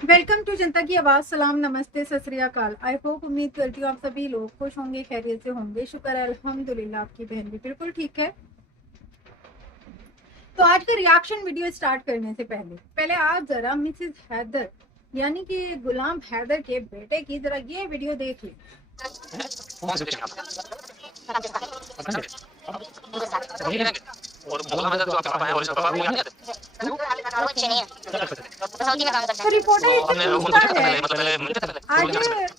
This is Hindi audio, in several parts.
वेलकम टू जनता की आवाज। सलाम, नमस्ते, सत श्री अकाल। आई होप, उम्मीद करती हूँ आप सभी लोग खुश होंगे, खैरियत से होंगे। शुक्र है, अल्हम्दुलिल्लाह आपकी बहन भी बिल्कुल ठीक है। तो आज का रिएक्शन वीडियो स्टार्ट करने से पहले आप जरा मिसेस हैदर यानी कि गुलाम हैदर के बेटे की जरा ये वीडियो देख लें। और भोला में तो आपके पापा हैं और इसका पापा भी नहीं आते। वो अच्छे नहीं है, वो सऊदी में काम करते हैं। तो रिपोर्टर इससे पूछता है आज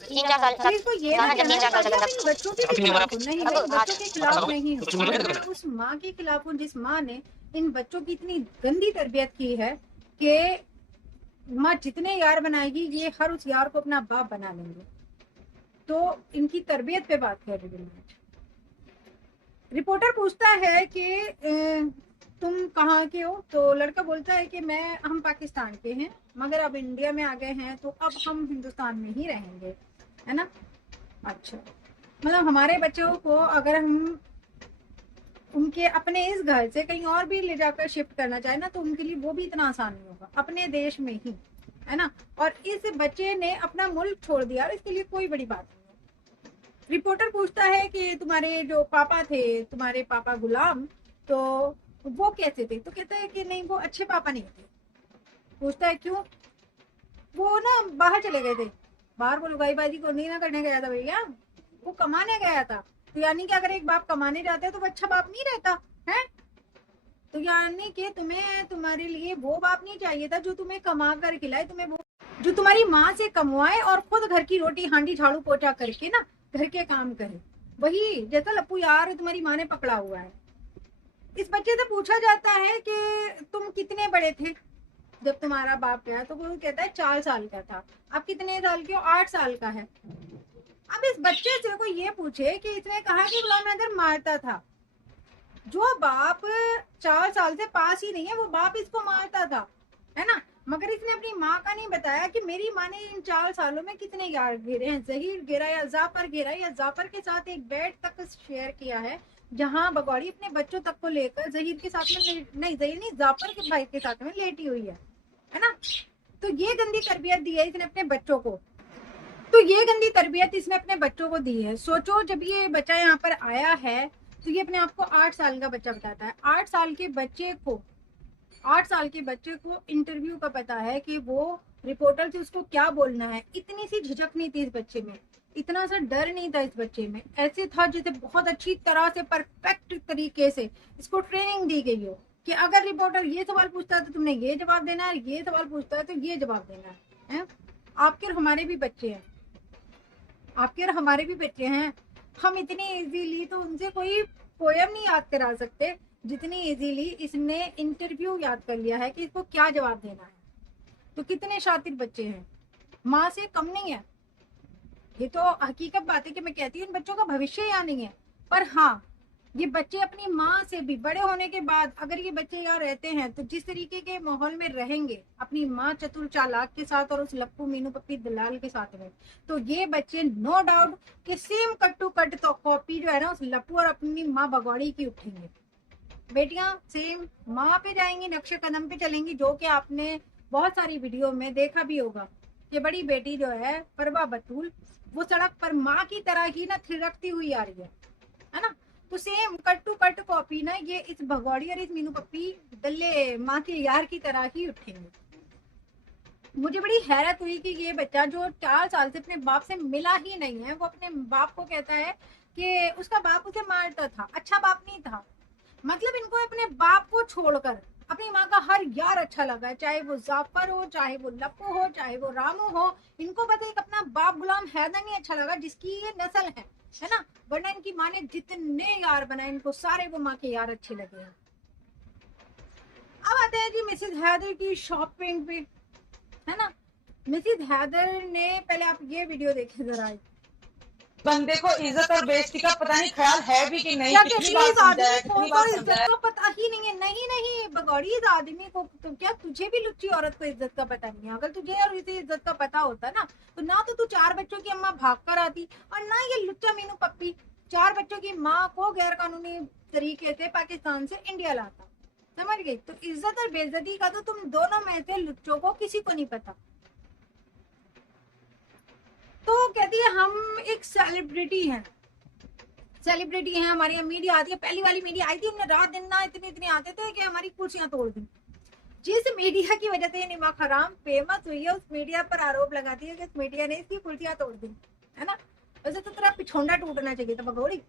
3-4 साल फिर इसको ये ना कहना है कि बच्चों के खिलाफ हूँ। नहीं नहीं, बच्चों के खिलाफ नहीं हूँ, मैं उस माँ के खिलाफ हूँ जिस माँ ने इन बच्चों की इतनी गंदी तरबियत की है कि माँ जितने यार बनाएगी ये हर उस यार को अपना बाप बना लेंगे। तो इनकी तरबियत पे बात कर रही हूँ। रिपोर्टर पूछता है कि तुम कहाँ के हो? तो लड़का बोलता है कि हम पाकिस्तान के हैं, मगर अब इंडिया में आ गए हैं तो अब हम हिंदुस्तान में ही रहेंगे, है ना। अच्छा, मतलब हमारे बच्चों को अगर हम उनके अपने इस घर से कहीं और भी ले जाकर शिफ्ट करना चाहे ना, तो उनके लिए वो भी इतना आसान नहीं होगा, अपने देश में ही, है ना। और इस बच्चे ने अपना मुल्क छोड़ दिया, इसके लिए कोई बड़ी बात नहीं है। रिपोर्टर पूछता है कि तुम्हारे जो पापा थे, तुम्हारे पापा गुलाम, तो वो कैसे थे? तो कहता है कि नहीं, वो अच्छे पापा नहीं थे। पूछता है क्यों? वो ना बाहर चले गए थे। बाहर वो लुगाईबाजी को नहीं ना करने गया था भैया, वो कमाने गया था। तो यानी कि अगर एक बाप कमाने जाता है तो वो अच्छा बाप नहीं रहता है। तो यानी कि तुम्हें, तुम्हारे लिए वो बाप नहीं चाहिए था जो तुम्हें कमा कर खिलाए, तुम्हें वो जो तुम्हारी माँ से कमवाए और खुद घर की रोटी हांडी झाड़ू पोछा करके ना घर के काम करे। वही जैसा लप्पू यार तुम्हारी माँ ने पकड़ा हुआ है। इस बच्चे से पूछा जाता है कि तुम कितने बड़े थे जब तुम्हारा बाप गया? तो वो कहता है 4 साल का था। आप कितने साल के हो? 8 साल का है। अब इस बच्चे से कोई ये पूछे कि इसने कहा कि गुलाम हैदर मारता था। जो बाप 4 साल से पास ही नहीं है वो बाप इसको मारता था, है ना। मगर इसने अपनी माँ का नहीं बताया कि मेरी माँ ने इन 4 सालों में कितने यार घेरे हैं। जहीर घेरा या जाफर घेरा, या जाफर के साथ एक बेड तक शेयर किया है, जहाँ बगौड़ी अपने बच्चों तक को लेकर जहीर के साथ में नहीं, जहीर नहीं, जाफर के भाई के साथ में लेटी हुई है ना। तो ये गंदी तरबियत दी है इसने अपने बच्चों को। तो ये गंदी तरबियत इसने अपने बच्चों को दी है। सोचो, जब ये बच्चा यहाँ पर आया है तो ये अपने आप को 8 साल का बच्चा बताता है। 8 साल के बच्चे को इंटरव्यू का पता है कि वो रिपोर्टर से उसको क्या बोलना है। इतनी सी झिझक नहीं थी इस बच्चे में, इतना सा डर नहीं था इस बच्चे में। ऐसे था जैसे बहुत अच्छी तरह से, परफेक्ट तरीके से इसको ट्रेनिंग दी गई हो कि अगर रिपोर्टर ये सवाल पूछता है तो तुमने ये जवाब देना है, ये सवाल पूछता है तो ये जवाब देना है? आपके और हमारे भी बच्चे हैं, आपके और हमारे भी बच्चे हैं। हम इतनी इजीली तो उनसे कोई पोयम नहीं याद करा सकते जितनी इजीली इसने इंटरव्यू याद कर लिया है कि इसको क्या जवाब देना है। तो कितने शातिर बच्चे हैं, माँ से कम नहीं है। ये तो हकीकत बात है कि मैं कहती हूँ इन बच्चों का भविष्य यहाँ नहीं है। पर हाँ, ये बच्चे अपनी माँ से भी बड़े होने के बाद अगर ये बच्चे यहाँ रहते हैं तो जिस तरीके के माहौल में रहेंगे अपनी माँ चतुर चालाक के साथ और उस लप्पू मीनू पप्पी दलाल के साथ में, तो ये बच्चे नो डाउट कि सेम कट टू कट तो कॉपी जो है ना उस लप्पू और अपनी माँ भगौड़ी की उठेंगे। बेटियां सेम माँ पे जाएंगी, नक्शे कदम पे चलेंगी, जो कि आपने बहुत सारी वीडियो में देखा भी होगा कि बड़ी बेटी जो है परवा बतूल, वो सड़क पर माँ की तरह ही ना थिरकती हुई आ रही है ना। तो same cut to cut copy ना ये इस भगौड़ी और इस मीनू पप्पी दल्ले माँ के यार की तरह ही उठेंगे। मुझे बड़ी हैरत हुई कि ये बच्चा जो 4 साल से अपने बाप से मिला ही नहीं है, वो अपने बाप को कहता है कि उसका बाप उसे मारता था, अच्छा बाप नहीं था। मतलब इनको अपने बाप को छोड़कर अपनी माँ का हर यार अच्छा लगा है, चाहे वो जाफर हो, चाहे वो लप्पू हो, चाहे वो रामू हो। इनको बस एक अपना बाप गुलाम हैदर नहीं अच्छा लगा जिसकी ये नस्ल है ना। वरना इनकी माँ ने जितने यार बनाए इनको सारे वो माँ के यार अच्छे लगे हैं। अब आते हैं जी मिसेज हैदर की शॉपिंग पे, है ना। मिसेज हैदर ने, पहले आप ये वीडियो देखें जरा। बंदे को इज्जत और बेइज्जती का पता नहीं ख्याल है भी कि नहीं। क्या कितनी बार प्लीज समझाया, आदमी को कितनी तो बार इज्जत समझाया। का पता ही नहीं है। नहीं नहीं बगौड़ी, इस आदमी को तो क्या तुझे भी लुच्ची औरत को इज्जत का पता नहीं है? अगर तुझे और इसे इज्जत का पता होता ना तो तू 4 बच्चों की अम्मा भाग कर आती, और ना ये लुच्चा मीनू पप्पी 4 बच्चों की माँ को गैर कानूनी तरीके से पाकिस्तान से इंडिया लाता। समझ गई? तो इज्जत और बेइज्जती का तो तुम दोनों में से लुच्चों को किसी को नहीं पता। तो कहती है हम एक सेलिब्रिटी हैं, सेलिब्रिटी हैं, हमारी यहाँ मीडिया आती है, पहली वाली मीडिया आई थी, उन्हें रात दिन ना इतने इतने आते थे कि हमारी कुर्सियां तोड़ दी। जिस मीडिया की वजह से ये नमक हराम फेमस हुई है, उस मीडिया पर आरोप लगाती है कि इस मीडिया ने इसकी कुर्सियां तोड़ दी, है ना। वैसे तो तेरा पिछोंडा टूटना चाहिए था भगोड़ी,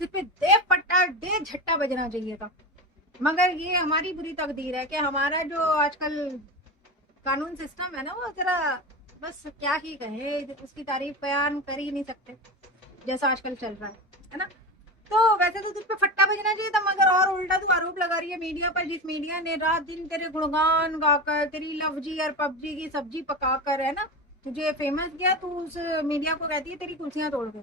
जिस पे दे पट्टा दे झट्टा बजना चाहिए था। मगर ये हमारी बुरी तकदीर है कि हमारा जो आजकल कानून सिस्टम है ना, वो जरा बस क्या ही कहे, उसकी तारीफ बयान कर ही नहीं सकते जैसा आजकल चल रहा है ना। तो वैसे तो तुझ पे फट्टा बजना चाहिए था, मगर और उल्टा तू आरोप लगा रही है मीडिया पर, जिस मीडिया ने रात दिन तेरे गुणगान गाकर, तेरी लवजी और पबजी की सब्जी पकाकर, है ना, तुझे फेमस किया। तू उस मीडिया को कहती है तेरी कुर्सियां तोड़ गई।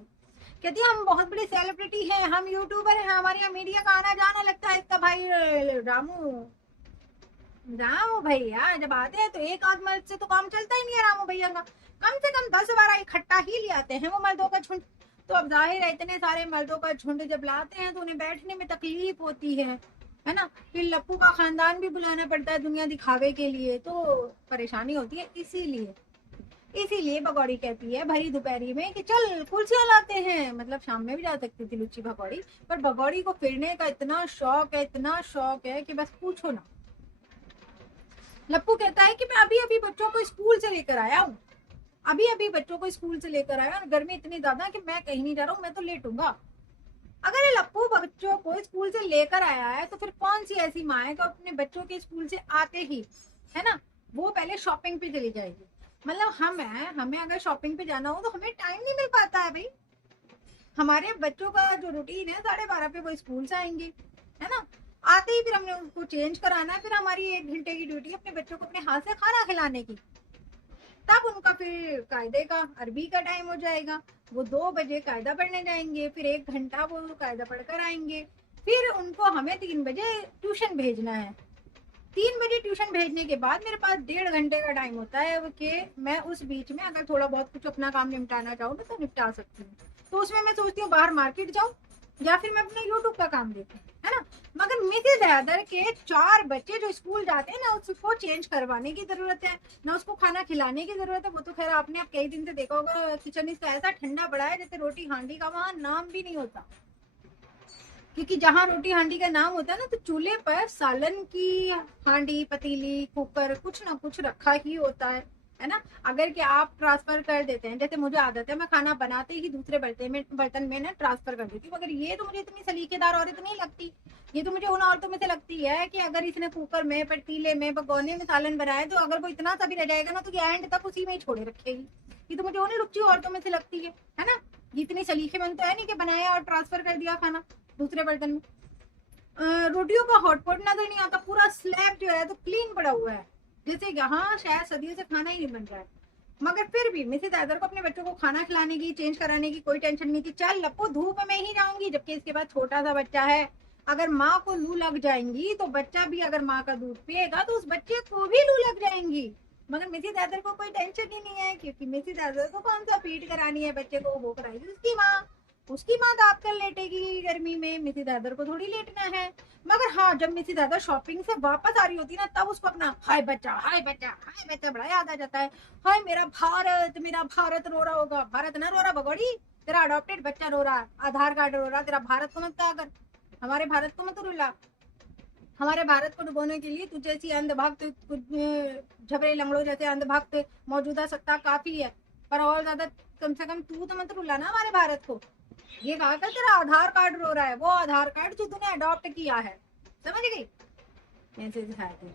कहती है हम बहुत बड़ी सेलिब्रिटी हैं, हम यूट्यूबर हैं, हमारे यहाँ मीडिया का आना जाना लगता है। इसका भाई रामू रामू भैया जब आते हैं तो एक आध मर्द से तो काम चलता ही नहीं है। रामू भैया का कम से कम 10-12 इकट्ठा ही ले आते हैं वो मर्दों का झुंड। तो अब जाहिर है इतने सारे मर्दों का झुंड जब लाते हैं तो उन्हें बैठने में तकलीफ होती है ना। फिर लप्पू का खानदान भी बुलाना पड़ता है दुनिया दिखावे के लिए, तो परेशानी होती है। इसीलिए भगौड़ी कहती है भरी दोपहरी में कि चल कुर्सियां लाते हैं। मतलब शाम में भी जा सकती थी लुच्ची भगौड़ी, पर भगौड़ी को फिरने का इतना शौक है, इतना शौक है कि बस पूछो ना। लप्पू कहता है कि मैं अभी अभी बच्चों को स्कूल से लेकर आया हूँ, अभी बच्चों को स्कूल से लेकर आया, और गर्मी इतनी ज्यादा कि मैं कहीं नहीं जा रहा हूँ, मैं तो लेटूंगा। अगर ये लप्पू बच्चों को स्कूल से लेकर आया है तो फिर कौन सी ऐसी माँ है कि अपने बच्चों के स्कूल से आते ही, है ना, वो पहले शॉपिंग पे चली जाएगी। मतलब हमें अगर शॉपिंग पे जाना हो तो हमें टाइम नहीं मिल पाता है भाई। हमारे बच्चों का जो रूटीन है 12:30 पे वो स्कूल से आएंगे, है ना। आते ही फिर हमने उनको चेंज कराना है, फिर हमारी 1 घंटे की ड्यूटी अपने बच्चों को अपने हाथ से खाना खिलाने की। तब उनका फिर कायदे का अरबी का टाइम हो जाएगा, वो 2 बजे कायदा पढ़ने जाएंगे, फिर 1 घंटा वो कायदा पढ़कर आएंगे। फिर उनको हमें 3 बजे ट्यूशन भेजना है। 3 बजे ट्यूशन भेजने के बाद मेरे पास 1.5 घंटे का टाइम होता है कि मैं उस बीच में अगर थोड़ा बहुत कुछ अपना काम निपटाना चाहूँ तो निपटा सकती हूँ। तो उसमें मैं सोचती हूँ बाहर मार्केट जाऊँ या फिर मैं अपने यूट्यूब का काम देखूँ, है ना। मगर मिसेज हैदर के 4 बच्चे जो स्कूल जाते हैं ना, उसको चेंज करवाने की जरूरत है ना, उसको खाना खिलाने की जरूरत है। वो तो खैर आपने अब कई दिन से देखा होगा किचन इसका ऐसा ठंडा पड़ा है जैसे रोटी हांडी का वहां नाम भी नहीं होता। क्योंकि जहाँ रोटी हांडी का नाम होता है ना, तो चूल्हे पर सालन की हांडी, पतीली, कुकर कुछ ना कुछ रखा ही होता है ना। अगर कि आप ट्रांसफर कर देते हैं, जैसे मुझे आदत है मैं खाना बनाते ही दूसरे बर्तन में ना ट्रांसफर कर देती हूँ, मगर ये तो मुझे इतनी सलीकेदार औरत नहीं लगती। ये तो मुझे उन औरतों में से लगती है कि अगर इसने कुकर में, पतीले में, भगोने में सालन बनाए तो अगर वो इतना सा भी रह जाएगा ना तो ये एंड तक उसी में ही छोड़े रखेगी। ये तो मुझे उन्हीं रुचि औरतों में से लगती है ना। इतनी सलीकेमंद तो है नहीं कि बनाया और ट्रांसफर कर दिया खाना दूसरे बर्तन में। रोटियों का हॉटपॉट नजर नहीं आता, पूरा स्लैब जो है तो क्लीन पड़ा हुआ है, जैसे यहाँ शायद सदियों से खाना ही नहीं बन रहा है। मगर फिर भी मिसेज हैदर को अपने बच्चों को खाना खिलाने की, चेंज कराने की कोई टेंशन नहीं थी। चल लप्पू धूप में ही जाऊंगी, जबकि इसके बाद छोटा सा बच्चा है। अगर माँ को लू लग जाएंगी तो बच्चा भी अगर माँ का दूध पिएगा तो उस बच्चे को भी लू लग जाएंगी। मगर मिसेज हैदर को कोई टेंशन ही नहीं है, क्योंकि मिसेज हैदर को कौन सा फीड करानी है बच्चे को, वो कराएगी उसकी माँ दाब कर लेटेगी गर्मी में, मिसेज हैदर को थोड़ी लेटना है। मगर हाँ, जब मिसेज हैदर शॉपिंग से वापस आ रही होती ना, तब उसको अपना हाय बच्चा हाय बच्चा हाय बच्चा बड़ा याद आ जाता है। हाय मेरा भारत रो रहा होगा। भारत ना रो रहा भगोड़ी, तेरा अडॉप्टेड बच्चा रो रहा, आधार कार्ड रो रहा। तेरा भारत को मत कर, हमारे भारत को मत रुला। हमारे भारत को डुबोने के लिए तुझे जैसी अंधभक्त, झबरे लंगड़ों जैसे अंधभक्त मौजूदा सत्ता काफी है, पर और ज्यादा कम से कम तू तो मत रुला ना हमारे भारत को। ये कहा कर तेरा आधार कार्ड रो रहा है, वो आधार कार्ड जो तूने अडॉप्ट किया है, समझ गई। मिसेज हैदर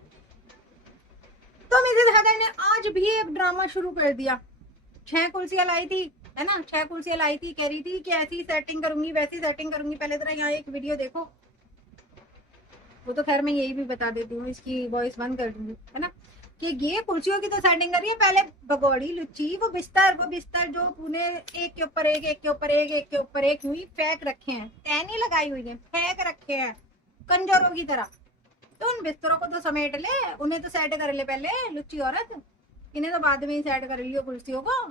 तो मिसेज हैदर ने आज भी एक ड्रामा शुरू कर दिया। 6 कुर्सियां लाई थी, है ना, 6 कुर्सियां लाई थी, कह रही थी कि ऐसी सेटिंग करूंगी वैसी सेटिंग करूंगी। पहले जरा यहाँ एक वीडियो देखो, वो तो खैर मैं यही भी बता देती हूँ, इसकी वॉइस बंद कर दूंगी, है ना, कि ये कुर्सियों की तो सेटिंग कर रही है। पहले भगौड़ी लुच्ची वो बिस्तर जो तूने एक के ऊपर एक, एक के ऊपर एक, एक के ऊपर एक यूं ही फेंक रखे हैं, टहनी लगाई हुई है, फेंक रखे हैं कंजरों की तरह। तो उन बिस्तरों को तो समेट ले, उन्हें तो सेट कर ले पहले लुच्ची औरत। इन्हें तो बाद में ही सेट कर लियो कुर्सियों को।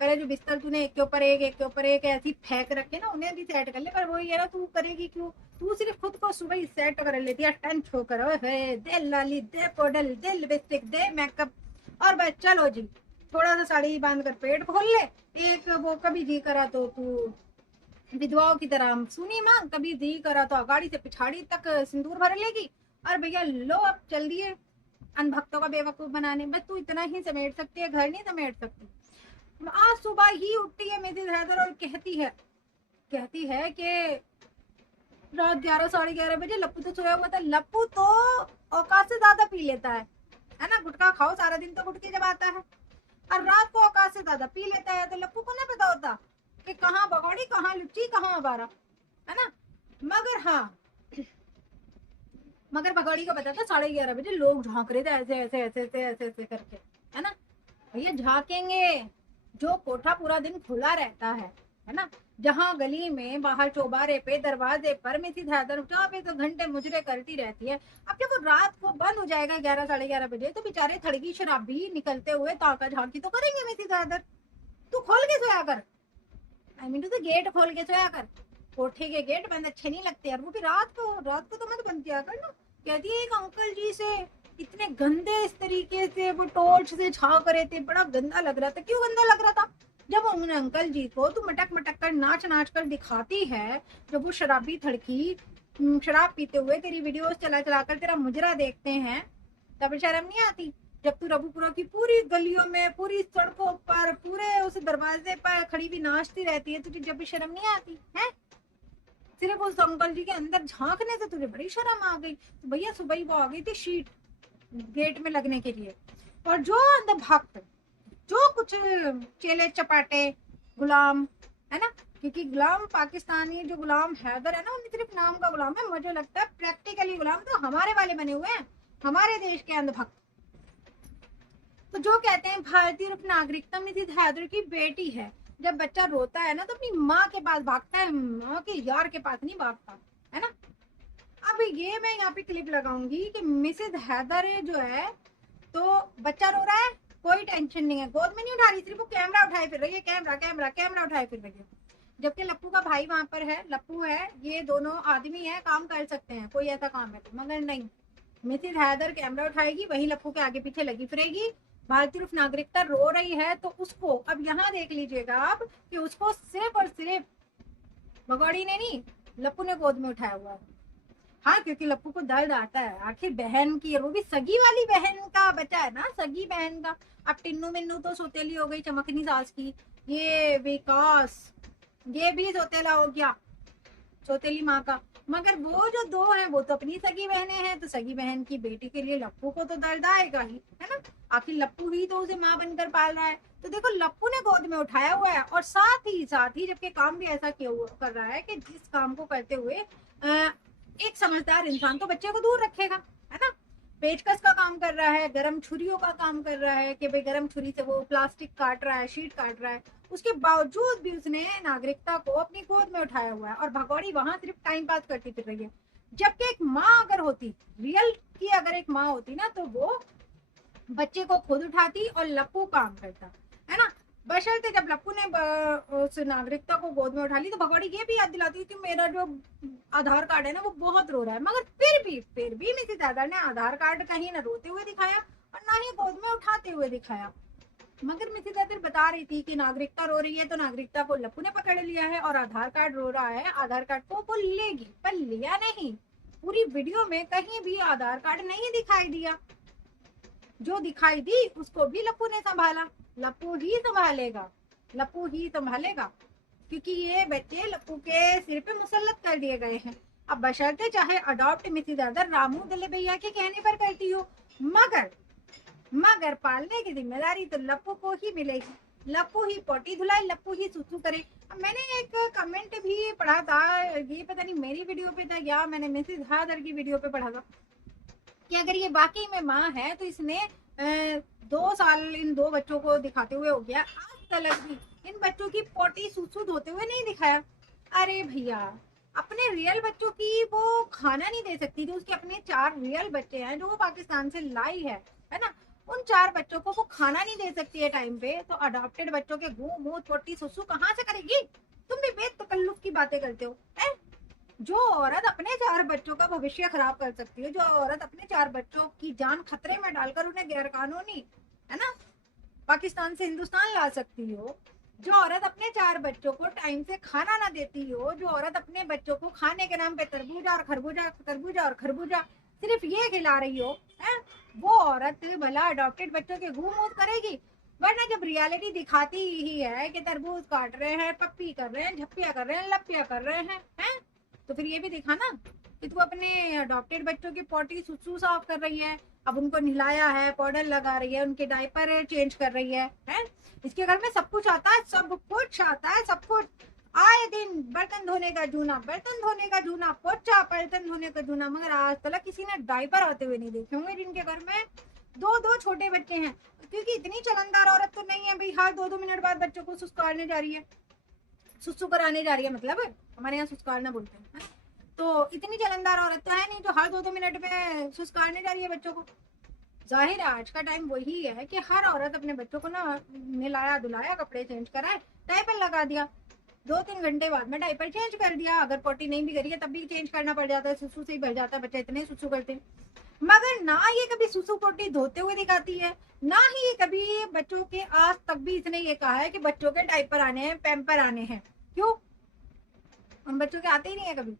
पहले जो बिस्तर तूने एक के ऊपर एक, एक के ऊपर एक ऐसी फेंक रखे ना, उन्हें भी सेट कर ले। पर वो ये ना, तू करेगी क्यों, तू सिर्फ खुद को सुबह ही सेट कर लेती है, टंच होकर दे लाली, दे पोडल, दे लिपस्टिक, दे मेकअप, और बस चलो जी थोड़ा सा साड़ी बांध कर पेट खोल ले, एक वो कभी जी करा तो तू विधवाओं की तरह सुनी मांग, कभी जी करा तो अगाड़ी से पिछाड़ी तक सिंदूर भर लेगी, और भैया लो अब चल दिए अनभक्तों का बेवकूफ बनाने। बस तू इतना ही समेट सकती है, घर नहीं समेट सकती। आज सुबह ही उठती है मिसेज हैदर और कहती है कि रात 11 साढ़े 11 बजे लप्पू तो सोया हुआ था। लप्पू तो औकात से ज्यादा पी लेता है ना, गुटखा खाओ सारा दिन तो गुटके जब आता है, और रात को औकात से ज्यादा पी लेता है। तो लप्पू को नहीं पता होता कि कहाँ भगौड़ी, कहाँ लुच्ची, कहाँ अबारा, है ना। मगर हाँ, मगर भगौड़ी को पता था 11:30 बजे लोग झांक रहे थे ऐसे ऐसे ऐसे ऐसे ऐसे ऐसे करके, है ना। भैया झांकेंगे, जो कोठा पूरा दिन खुला रहता है ना, जहाँ गली में बाहर चौबारे पे दरवाजे पर मिसेज हैदर जहाँ पे तो घंटे मुजरे करती रहती है। अब जब वो रात को बंद हो जाएगा 11 साढ़े 11 बजे, तो बेचारे थड़गी शराबी निकलते हुए ताका झांकी तो करेंगे मिसेज हैदर। तू खोल के सोया कर, आई मीन तो गेट खोल के सोया कर। कोठे के गेट बंद अच्छे नहीं लगते यार, वो भी रात को तो मत बंद किया कर ना। कहती है एक अंकल जी से इतने गंदे इस तरीके से वो टॉर्च से झांक रहे थे, बड़ा गंदा लग रहा था। क्यों गंदा लग रहा था? जब उन अंकल जी को तू मटक मटक कर नाच नाच कर दिखाती है, जब वो शराबी थड़की शराब पीते हुए तेरी वीडियोस चला चला कर तेरा मुजरा देखते हैं, तब शर्म नहीं आती? जब तू रबूपुरा की पूरी गलियों में, पूरी सड़कों पर, पूरे उस दरवाजे पर खड़ी हुई नाचती रहती है, तुझे जब भी शर्म नहीं आती है? सिर्फ उस अंकल जी के अंदर झांकने से तुझे बड़ी शर्म आ गई। तो भैया सुबह ही वो आ गई थी शीट गेट में लगने के लिए, और जो अंदर भक्त, जो कुछ चेले चपाटे गुलाम, है ना, क्योंकि गुलाम पाकिस्तानी जो गुलाम हैदर है ना, उन्हें सिर्फ नाम का गुलाम है। मुझे लगता है प्रैक्टिकली गुलाम तो हमारे वाले बने हुए हैं, हमारे देश के अंधभक्त। तो जो कहते हैं भारतीय नागरिकता मिसेज हैदर की बेटी है, जब बच्चा रोता है ना तो अपनी माँ के पास भागता है, माँ के यार के पास नहीं भागता, है ना। अब ये मैं यहाँ पे क्लिप लगाऊंगी कि मिसेज हैदर जो है, तो बच्चा रो रहा है, कोई टेंशन नहीं है, गोद में नहीं उठा रही, सिर्फ वो कैमरा उठाए फिर रही है, कैमरा कैमरा कैमरा उठाए फिर रही है। जबकि लप्पू का भाई वहां पर है, लप्पू है, ये दोनों आदमी है, काम कर सकते हैं, कोई ऐसा काम है तो। मगर नहीं, मिसेज हैदर कैमरा उठाएगी, वही लप्पू के आगे पीछे लगी फिरेगी। भारतीय नागरिकता रो रही है तो उसको, अब यहाँ देख लीजिएगा आप कि उसको सिर्फ और सिर्फ भगौड़ी ने नहीं, लप्पू ने गोद में उठाया हुआ है। हाँ, क्योंकि लप्पू को दर्द आता है, आखिर बहन की, वो भी सगी वाली बहन का बच्चा है ना, सगी बहन का। अब टिन्नू मिन्नू तो सौतेली हो गई चमकनी सास की, ये विकास ये भी सौतेला हो गया सौतेली माँ का। मगर वो जो दो है वो तो अपनी सगी बहनें हैं, तो सगी बहन की बेटी के लिए लप्पू को तो दर्द आएगा ही, है ना। आखिर लप्पू ही तो उसे माँ बनकर पाल रहा है। तो देखो लप्पू ने गोद में उठाया हुआ है, और साथ ही जबकि काम भी ऐसा कर रहा है कि जिस काम को करते हुए एक समझदार इंसान तो बच्चे को दूर रखेगा, है ना। पेचकस का काम कर रहा है, गरम छुरियों का काम कर रहा है कि भाई गरम छुरी से वो प्लास्टिक काट रहा है, शीट काट रहा है। उसके बावजूद भी उसने नागरिकता को अपनी गोद में उठाया हुआ है, और भगौड़ी वहां सिर्फ टाइम पास करती फिर रही है। जबकि एक माँ अगर होती, रियल की अगर एक माँ होती ना, तो वो बच्चे को खुद उठाती और लप्पू काम करता, है ना। बशर्ते जब लप्पू ने उस नागरिकता को गोद में उठा ली, तो भगौड़ी ये भी याद दिलाती कि मेरा जो आधार कार्ड है ना वो बहुत रो रहा है। मगर फिर भी मिसेज हैदर ने आधार कार्ड कहीं ना रोते हुए दिखाया और ना ही गोद में उठाते हुए दिखाया। मगर मिसेज हैदर बता रही थी कि नागरिकता रो रही है, तो नागरिकता को लप्पू ने पकड़ लिया है, और आधार कार्ड रो रहा है, आधार कार्ड को वो लेगी, पर लिया नहीं। पूरी वीडियो में कहीं भी आधार कार्ड नहीं दिखाई दिया, जो दिखाई दी उसको भी लप्पू ने संभाला। लप्पू ही संभालेगा, लप्पू ही संभालेगा, क्योंकि ये बच्चे लप्पू के सिर पे मुसल्लत कर दिए गए हैं। अब बशर्ते चाहे अडॉप्ट मिसेज हैदर रामू दले भैया के कहने पर करती हो, मगर पालने की जिम्मेदारी तो लप्पू को ही मिलेगी। लप्पू ही पोटी धुलाए, लप्पू ही सुसु करे। अब मैंने एक कमेंट भी पढ़ा था, ये पता नहीं मेरी वीडियो पे था या मैंने मिसेज हैदर की वीडियो पे पढ़ा था, कि अगर ये वाकई में माँ है तो इसने 2 साल इन 2 बच्चों को दिखाते हुए हो गया, आज तक भी इन बच्चों की पोटी सुसु धोते हुए नहीं दिखाया। अरे भैया, अपने रियल बच्चों की वो खाना नहीं दे सकती थी। उसके अपने 4 रियल बच्चे हैं जो वो पाकिस्तान से लाई है ना। उन 4 बच्चों को वो खाना नहीं दे सकती है टाइम पे, तो अडॉप्टेड बच्चों के मुंह मुंह पोटी सुसु कहाँ से करेगी? तुम भी बेतकल्लुफ की बातें करते हो। जो औरत अपने 4 बच्चों का भविष्य खराब कर सकती है, जो औरत अपने 4 बच्चों की जान खतरे में डालकर उन्हें गैर कानूनी, है ना, पाकिस्तान से हिंदुस्तान ला सकती हो, जो औरत अपने 4 बच्चों को टाइम से खाना ना देती हो, जो औरत अपने बच्चों को खाने के नाम पे तरबूजा और खरबूजा, तरबूजा और खरबूजा सिर्फ ये खिला रही हो, है वो औरत भला अडॉप्टेड बच्चों के घूम ऊद करेगी? वरना जब रियलिटी दिखाती ही है कि तरबूज काट रहे हैं, पप्पी कर रहे हैं, झप्पिया कर रहे हैं, लप्पिया कर रहे हैं, तो फिर ये भी दिखाना कि तू अपने अडॉप्टेड बच्चों की पॉटी सुसु साफ कर रही है, अब उनको नहलाया है, पाउडर लगा रही है, उनके डायपर चेंज कर रही है? इसके घर में सब कुछ आता है, सब कुछ आता है, सब कुछ। आए दिन बर्तन धोने का जूना, बर्तन धोने का जूना, पोछा, बर्तन धोने का जूना, मगर आज तक किसी ने डायपर आते हुए नहीं देखे होंगे जिनके घर में 2-2 छोटे बच्चे हैं। क्योंकि इतनी चलनदार औरत तो नहीं है भाई हर 2-2 मिनट बाद बच्चों को सुस्कारने जा रही है, सुसु कराने जा रही है, मतलब हमारे यहाँ सुस्कारना बोलते हैं। तो इतनी चलनदार औरत तो है नहीं जो हर 2-2 मिनट में सुस्कारने जा रही है बच्चों को। जाहिर है आज का टाइम वही है कि हर औरत अपने बच्चों को ना नहलाया धुलाया, कपड़े चेंज कराए, डायपर लगा दिया, 2-3 घंटे बाद में डायपर चेंज कर दिया। अगर पोटी नहीं भी करी है तब भी चेंज करना पड़ जाता है, सुसु से ही भर जाता है बच्चा, इतने सुसु करते हैं। मगर ना ये कभी सुसु पोटी धोते हुए दिखाती है, ना ही ये कभी बच्चों के आज तक भी इसने ये कहा है कि बच्चों के डायपर आने हैं, पैम्पर आने हैं। क्यों? उन बच्चों के आते ही नहीं है कभी,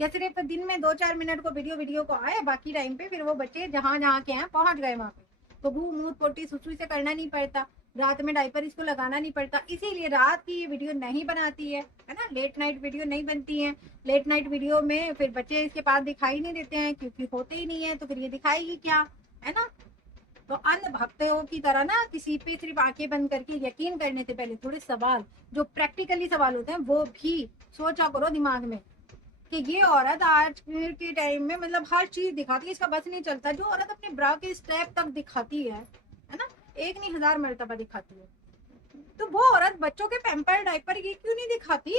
या सिर्फ दिन में 2-4 मिनट को वीडियो को आए, बाकी टाइम पे फिर वो बच्चे जहाँ के हैं पहुंच गए वहां पे, तो घूम मुंह पोटी सुसु से करना नहीं पड़ता, रात में डायपर इसको लगाना नहीं पड़ता, इसीलिए रात की ये वीडियो नहीं बनाती है ना, लेट नाइट वीडियो नहीं बनती है। लेट नाइट वीडियो में फिर बच्चे इसके पास दिखाई नहीं देते हैं क्योंकि होते ही नहीं है, तो फिर ये दिखाएगी क्या, है ना? तो अन्य भक्तों की तरह ना किसी पे सिर्फ आंखें बंद करके यकीन करने से पहले थोड़े सवाल, जो प्रैक्टिकली सवाल होते हैं, वो भी सोचा करो दिमाग में कि ये औरत आज के टाइम में मतलब हर चीज दिखाती है, इसका बस नहीं चलता। जो औरत अपने ब्रा के स्टेप तक दिखाती है ना, 1 नहीं 1000 मर्तबा दिखाती है, तो वो औरत बच्चों के पैम्पर डायपर ये क्यों नहीं दिखाती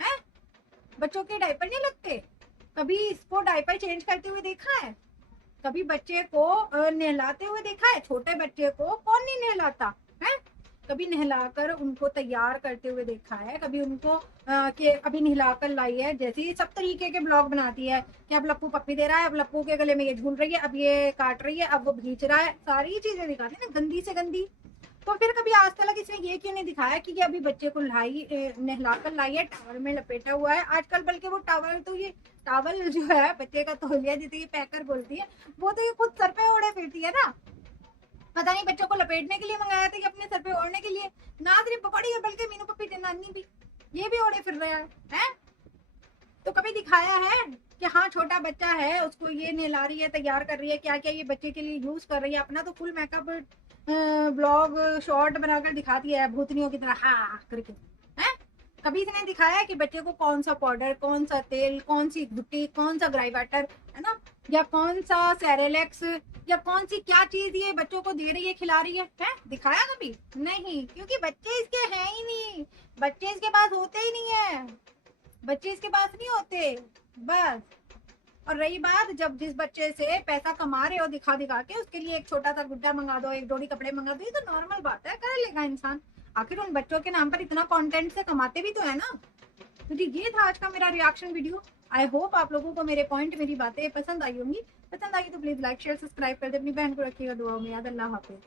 है? बच्चों के डायपर नहीं लगते? कभी इसको डायपर चेंज करते हुए देखा है? कभी बच्चे को नहलाते हुए देखा है? छोटे बच्चे को कौन नहीं नहलाता है? कभी नहलाकर उनको तैयार करते हुए देखा है? कभी उनको कि अभी नहलाकर लाई है, जैसे सब तरीके के ब्लॉग बनाती है कि अब लप्पू पप्पी दे रहा है, अब लप्पू के गले में ये झूल रही है, अब ये काट रही है, अब वो भींच रहा है, सारी चीजें दिखाती है ना गंदी से गंदी। तो फिर कभी आज तक इसने ये क्यों नहीं दिखाया कि अभी बच्चे को नहलाकर लाई है, टावल में लपेटा हुआ है आजकल, बल्कि वो टावल तो ये टावल जो है बच्चे का तौलिया जिसे ये पैकर बोलती है, वो तो ये खुद सर पे ओढ़े फिरती है ना। पता नहीं बच्चों को लपेटने के लिए मंगाया था कि अपने सर पे ओढ़ने के लिए, ना सिर्फ पकड़ी है बल्कि मीनू पप्पी नानी भी ये भी ओढ़े फिर रहा है? तो कभी दिखाया है कि हाँ छोटा बच्चा है उसको ये नहला रही है, तैयार कर रही है, क्या क्या ये बच्चे के लिए यूज कर रही है, अपना तो फुल मेकअप ब्लॉग शॉर्ट बनाकर दिखाती है भूतनियों की तरह हाँ करके, है? कभी इसने दिखाया है कि बच्चे को कौन सा पाउडर, कौन सा तेल, कौन सी गुट्टी, कौन सा ग्राई वाटर, है ना, या कौन सा सेरेलेक्स, या कौन सी क्या चीज ये बच्चों को दे रही है, खिला रही है? दिखाया कभी नहीं, क्योंकि बच्चे इसके हैं ही नहीं, बच्चे इसके पास होते ही नहीं है, बच्चे इसके पास नहीं होते बस। और रही बात जब जिस बच्चे से पैसा कमा रहे हो दिखा दिखा के, उसके लिए एक छोटा सा गुड्डा मंगा दो, एक जोड़ी कपड़े मंगा दो, ये तो नॉर्मल बात है, कर लेगा इंसान, आखिर उन बच्चों के नाम पर इतना कंटेंट से कमाते भी तो है ना। तो जी ये था आज का मेरा रिएक्शन वीडियो। आई होप आप लोगों को मेरे पॉइंट, मेरी बातें पसंद आई होंगी। पसंद आई तो प्लीज लाइक शेयर सब्सक्राइब कर दे, अपनी बहन को रखिएगा दुआ में याद। अल्लाह हाफिज।